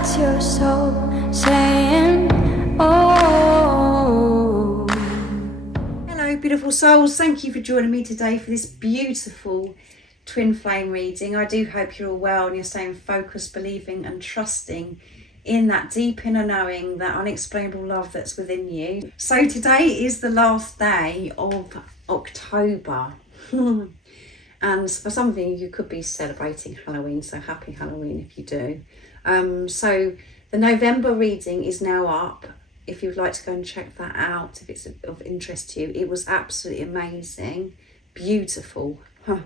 That's your soul saying, oh. Hello, beautiful souls. Thank you for joining me today for this beautiful twin flame reading. I do hope you're all well and you're staying focused, believing and trusting in that deep inner knowing, that unexplainable love that's within you. So today is the last day of October. And for some of you could be celebrating Halloween, so happy Halloween if you do. So the November reading is now up. If you'd like to go and check that out, if it's of interest to you. It was absolutely amazing, beautiful for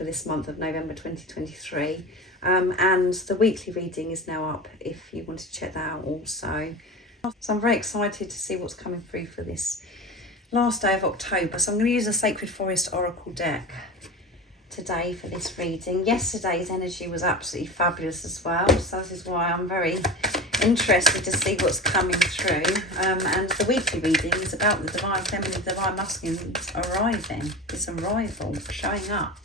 this month of November 2023. And the weekly reading is now up if you want to check that out also. So I'm very excited to see what's coming through for this last day of October. So I'm going to use a Sacred Forest Oracle deck today for this reading. Yesterday's energy was absolutely fabulous as well, so this is why I'm very interested to see what's coming through. And the weekly reading is about the divine feminine, divine masculine arriving, this arrival, showing up.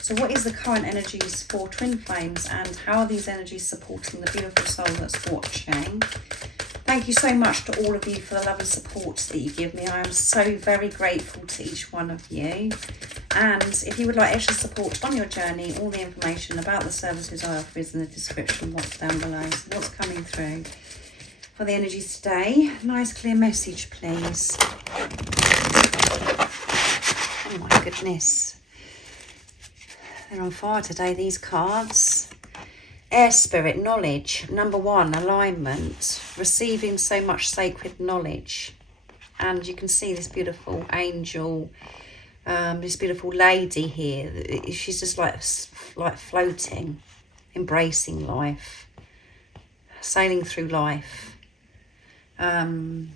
So what is the current energies for twin flames, and how are these energies supporting the beautiful soul that's watching? Thank you so much to all of you for the love and support that you give me. I am so very grateful to each one of you. And if you would like extra support on your journey, all the information about the services I offer is in the description box down below. So what's coming through for the energies today? Nice clear message, please. Oh my goodness. They're on fire today, these cards. Air spirit, knowledge. Number 1, alignment. Receiving so much sacred knowledge. And you can see this beautiful angel, this beautiful lady here. She's just like floating, embracing life, sailing through life. So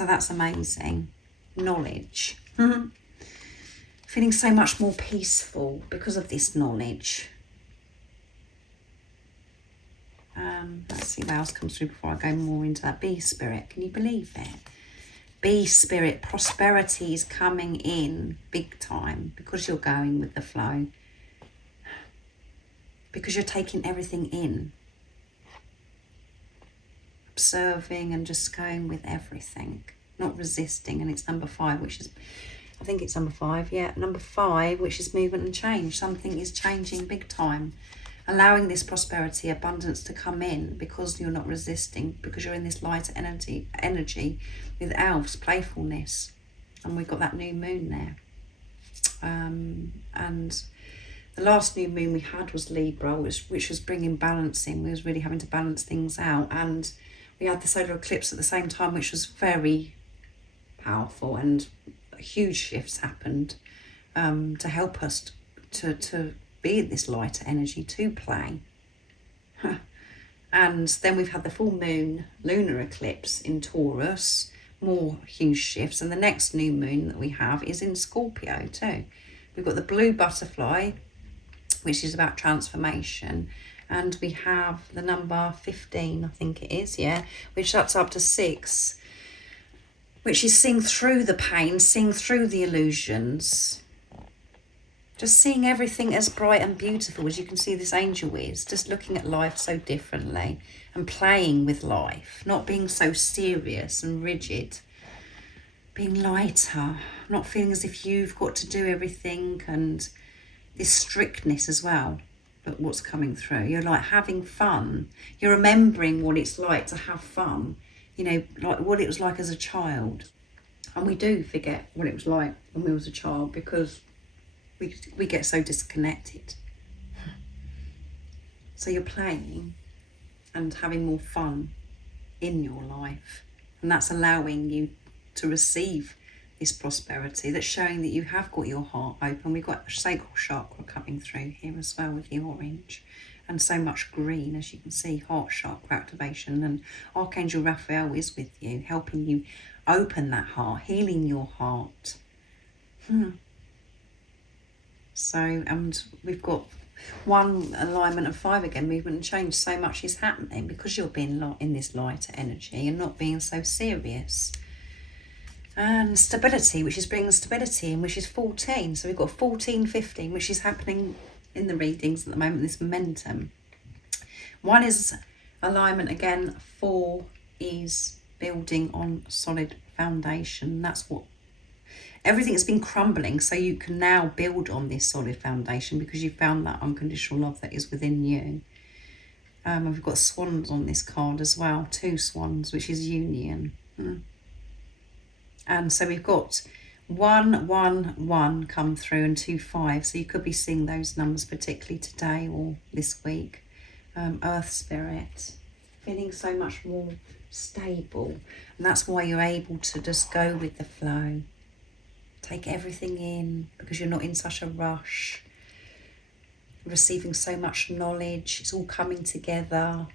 that's amazing. Knowledge. Feeling so much more peaceful because of this knowledge. Let's see what else comes through before I go more into that. Bee spirit, can you believe it? Bee spirit, prosperity is coming in big time because you're going with the flow. Because you're taking everything in. Observing and just going with everything. Not resisting. And it's number 5, which is, I think it's number 5, yeah. Number 5, which is movement and change. Something is changing big time. Allowing this prosperity, abundance to come in because you're not resisting, because you're in this light energy with elves, playfulness. And we've got that new moon there. And the last new moon we had was Libra, which was bringing balancing. We was really having to balance things out. And we had the solar eclipse at the same time, which was very powerful, and huge shifts happened to help us to be in this lighter energy, to play. And then we've had the full moon lunar eclipse in Taurus, more huge shifts. And the next new moon that we have is in Scorpio too. We've got the blue butterfly, which is about transformation. And we have the number 15, I think it is, yeah, which that's up to 6, which is seeing through the pain, seeing through the illusions. Just seeing everything as bright and beautiful as you can see this angel is. Just looking at life so differently and playing with life. Not being so serious and rigid. Being lighter. Not feeling as if you've got to do everything, and this strictness as well. But what's coming through. You're like having fun. You're remembering what it's like to have fun. You know, like what it was like as a child. And we do forget what it was like when we was a child, because we get so disconnected. So you're playing and having more fun in your life, and that's allowing you to receive this prosperity. That's showing that you have got your heart open. We've got sacral chakra coming through here as well with the orange, and so much green, as you can see, heart chakra activation. And Archangel Raphael is with you, helping you open that heart, healing your heart. So, and we've got 1 alignment of 5 again, movement and change. So much is happening because you're being in this lighter energy and not being so serious. And stability, which is bringing stability in, which is 14. So we've got 14, 15, which is happening in the readings at the moment, this momentum. One is Alignment again, 4 is building on solid foundation. That's what everything has been crumbling, so you can now build on this solid foundation because you found that unconditional love that is within you. We've got swans on this card as well, 2 swans, which is union. And so we've got 1, 1, 1 come through and 2, 5. So you could be seeing those numbers particularly today or this week. Earth spirit, feeling so much more stable. And that's why you're able to just go with the flow. Take everything in because you're not in such a rush. Receiving so much knowledge, it's all coming together.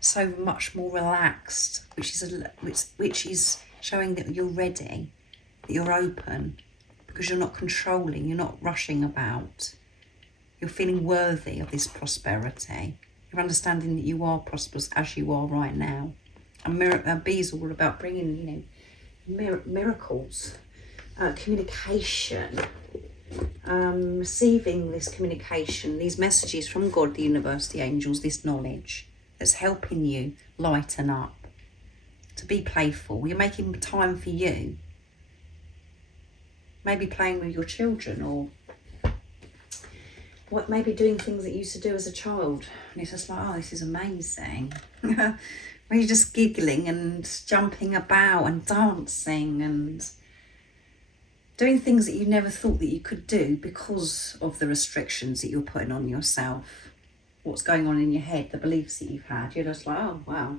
So much more relaxed, which is showing that you're ready, that you're open, because you're not controlling, you're not rushing about. You're feeling worthy of this prosperity. You're understanding that you are prosperous as you are right now. And bees are all about bringing, miracles. Communication, receiving this communication, these messages from God, the universe, the angels, this knowledge that's helping you lighten up, to be playful. You're making time for you, maybe playing with your children, or what, maybe doing things that you used to do as a child, and it's just like, oh, this is amazing. Where you're just giggling and jumping about and dancing and doing things that you never thought that you could do because of the restrictions that you're putting on yourself, what's going on in your head, the beliefs that you've had. You're just like, oh, wow,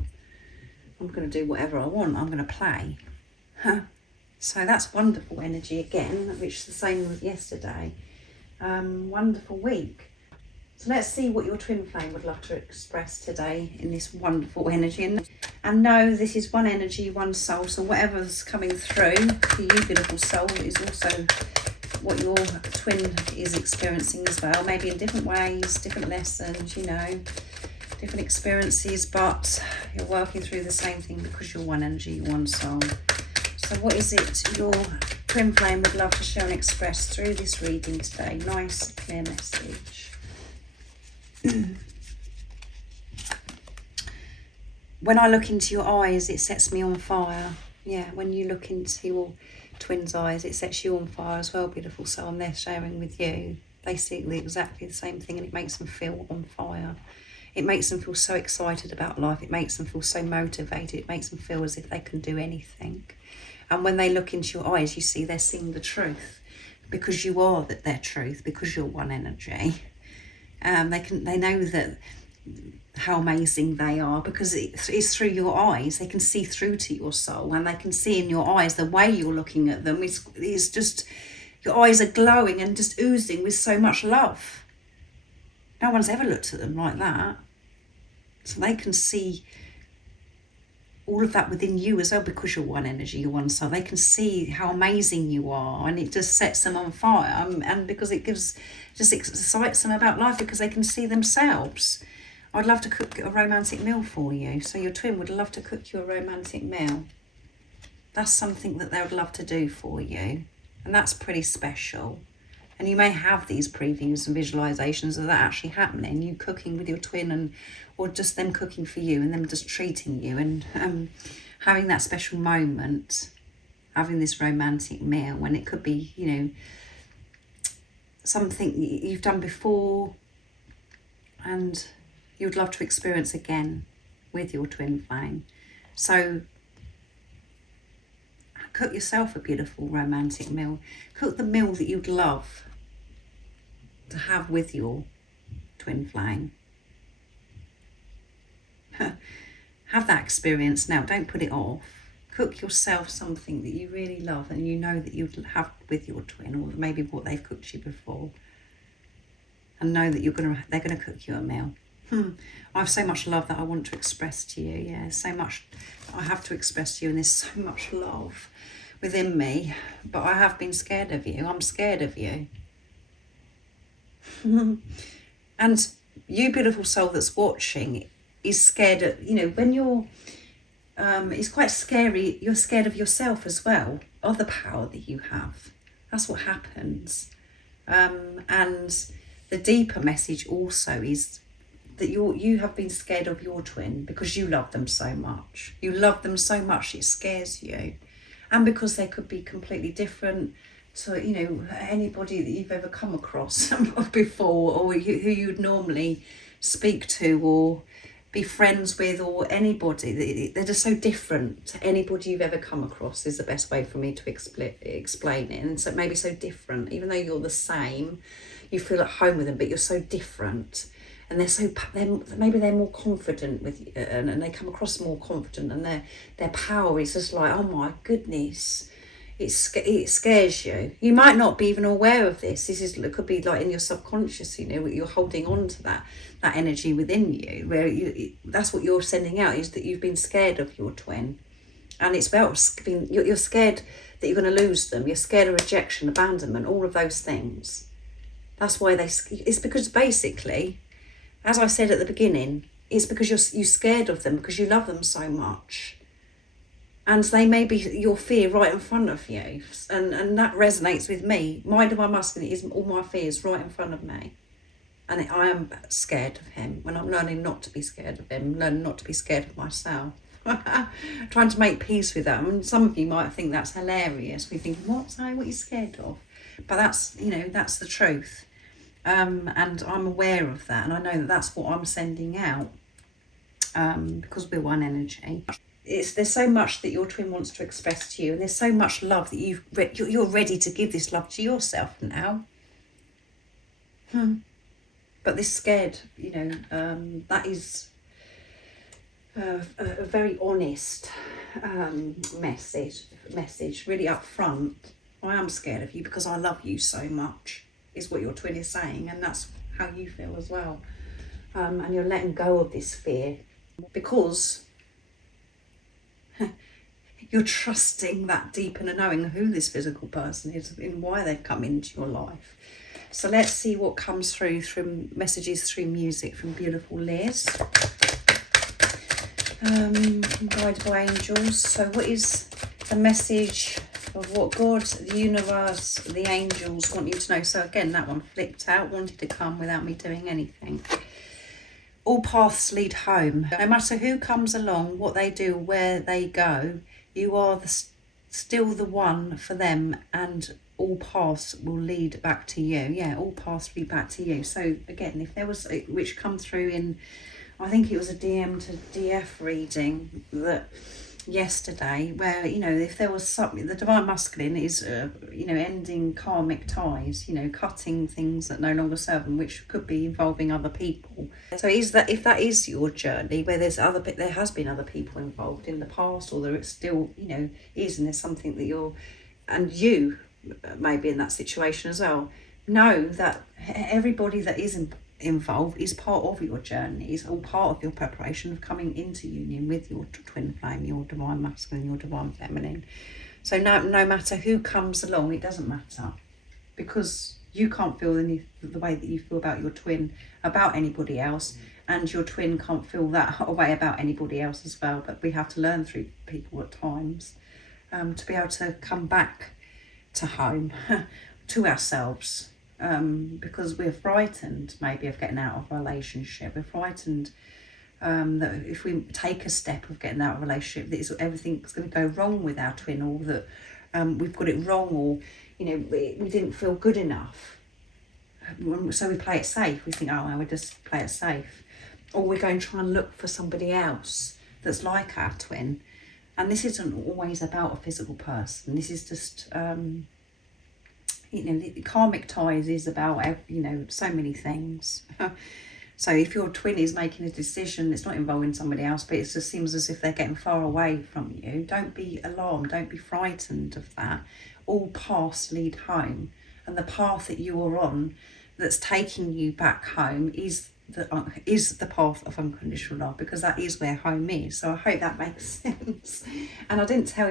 I'm going to do whatever I want. I'm going to play. So that's wonderful energy again, which is the same with yesterday. Wonderful week. So let's see what your twin flame would love to express today in this wonderful energy. And know this is one energy, one soul. So whatever's coming through for you, beautiful soul, is also what your twin is experiencing as well. Maybe in different ways, different lessons, different experiences, but you're working through the same thing because you're one energy, one soul. So what is it your twin flame would love to share and express through this reading today? Nice, clear message. When I look into your eyes, it sets me on fire. Yeah, when you look into your twin's eyes, it sets you on fire as well, beautiful soul. And they're sharing with you. They see exactly the same thing, and it makes them feel on fire. It makes them feel so excited about life. It makes them feel so motivated. It makes them feel as if they can do anything. And when they look into your eyes, you see they're seeing the truth, because you are their truth, because you're one energy. They know that how amazing they are, because it's through your eyes. They can see through to your soul, and they can see in your eyes the way you're looking at them. It's just, your eyes are glowing and just oozing with so much love. No one's ever looked at them like that. So they can see all of that within you as well, because you're one energy, you're one soul. They can see how amazing you are, and it just sets them on fire. And because it just excites them about life, because they can see themselves. I'd love to cook a romantic meal for you. So your twin would love to cook you a romantic meal. That's something that they would love to do for you. And that's pretty special. And you may have these previews and visualizations of that actually happening. You cooking with your twin, or just them cooking for you and them just treating you, and having that special moment, having this romantic meal, when it could be, something you've done before and you would love to experience again with your twin flame. So cook yourself a beautiful romantic meal. Cook the meal that you'd love to have with your twin flame. Have that experience now. Don't put it off. Cook yourself something that you really love and you know that you'd have with your twin, or maybe what they've cooked you before. And know that they're gonna cook you a meal. I have so much love that I want to express to you. Yeah, so much I have to express to you, and there's so much love within me. But I have been scared of you. I'm scared of you. And you, beautiful soul that's watching, is scared of, when you're, it's quite scary. You're scared of yourself as well, of the power that you have. That's what happens. And the deeper message also is that you have been scared of your twin because you love them so much. You love them so much it scares you. And because they could be completely different to, you know, anybody that you've ever come across before, or who you'd normally speak to or be friends with, or anybody. They're just so different to anybody you've ever come across, is the best way for me to explain it. And so maybe so different, even though you're the same, you feel at home with them, but you're so different. And maybe they're more confident with you, and they come across more confident, and their power is just like, oh my goodness, it scares you. You might not be even aware of this. It could be like in your subconscious, you know, you're holding on to that energy within you, where that's what you're sending out, is that you've been scared of your twin. And it's about you're scared that you're going to lose them. You're scared of rejection, abandonment, all of those things. That's why it's because basically, as I said at the beginning, it's because you're scared of them because you love them so much. And they may be your fear right in front of you. And that resonates with me. My divine masculine is all my fears right in front of me. And I am scared of him when I'm learning not to be scared of him, learning not to be scared of myself. Trying to make peace with that. I mean, some of you might think that's hilarious. We think, what are you scared of? But that's, you know, that's the truth. And I'm aware of that, and I know that that's what I'm sending out, because we're one energy. There's so much that your twin wants to express to you, and there's so much love that you're ready to give this love to yourself now. But this scared, you know, that is a very honest message, really upfront. I am scared of you because I love you so much, is what your twin is saying, and that's how you feel as well. And you're letting go of this fear because you're trusting that deep inner knowing who this physical person is and why they've come into your life. So let's see what comes through messages through music from beautiful Liz. Guided by angels. So what is the message of what God, the universe, the angels want you to know? So again, that one flipped out, wanted to come without me doing anything. All paths lead home. No matter who comes along, what they do, where they go, you are still the one for them, and all paths will lead back to you. Yeah, all paths lead back to you. So again, if there was, which come through in, I think it was a DM to DF reading that yesterday, where, you know, if there was something, the divine masculine is, you know, ending karmic ties, you know, cutting things that no longer serve them, which could be involving other people. So if that is your journey, where there has been other people involved in the past, or there it still, you know, is, and there's something that you may be in that situation as well, know that everybody that is involved is part of your journey, is all part of your preparation of coming into union with your twin flame, your divine masculine, your divine feminine. So no matter who comes along, it doesn't matter, because you can't feel the way that you feel about your twin about anybody else, and your twin can't feel that way about anybody else as well. But we have to learn through people at times to be able to come back to home, to ourselves, because we're frightened maybe of getting out of a relationship. We're frightened that if we take a step of getting out of a relationship, that everything's going to go wrong with our twin, or that we've got it wrong, or, you know, we didn't feel good enough. So we play it safe. We think, oh, well, we just play it safe. Or we go and try and look for somebody else that's like our twin. And this isn't always about a physical person. This is just, you know, the karmic ties is about, you know, so many things. So if your twin is making a decision, it's not involving somebody else, but it just seems as if they're getting far away from you, don't be alarmed, don't be frightened of that. All paths lead home. And the path that you are on that's taking you back home is the path of unconditional love, because that is where home is. So I hope that makes sense. And I didn't show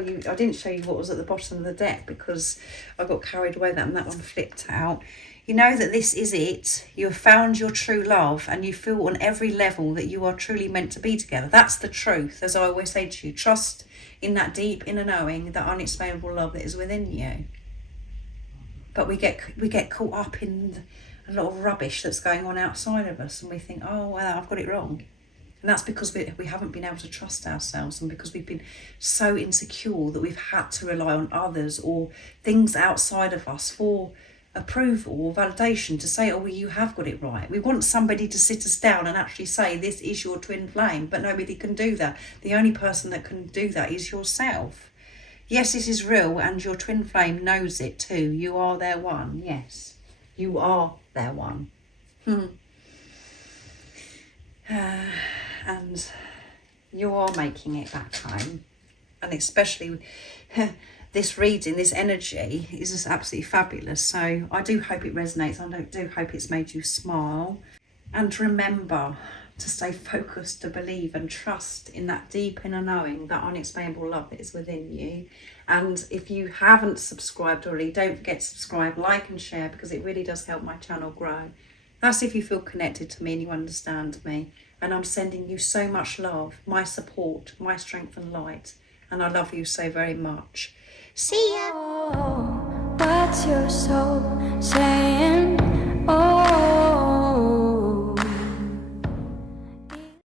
you what was at the bottom of the deck, because I got carried away and that one flipped out. You know that this is it. You have found your true love, and you feel on every level that you are truly meant to be together. That's the truth. As I always say to you, trust in that deep inner knowing, that unexplainable love that is within you. But we get caught up in a lot of rubbish that's going on outside of us, and we think, oh, well, I've got it wrong. And that's because we haven't been able to trust ourselves, and because we've been so insecure that we've had to rely on others or things outside of us for approval or validation to say, oh, well, you have got it right. We want somebody to sit us down and actually say, this is your twin flame, but nobody can do that. The only person that can do that is yourself. Yes, it is real, and your twin flame knows it too. You are their one. Yes, you are their one. And you are making it back home. And especially this reading, this energy is just absolutely fabulous. So I do hope it resonates. I do hope it's made you smile. And remember to stay focused, to believe and trust in that deep inner knowing, that unexplainable love that is within you. And if you haven't subscribed already, don't forget to subscribe, like and share, because it really does help my channel grow. That's if you feel connected to me and you understand me. And I'm sending you so much love, my support, my strength and light. And I love you so very much. See ya. Oh, what's your soul saying?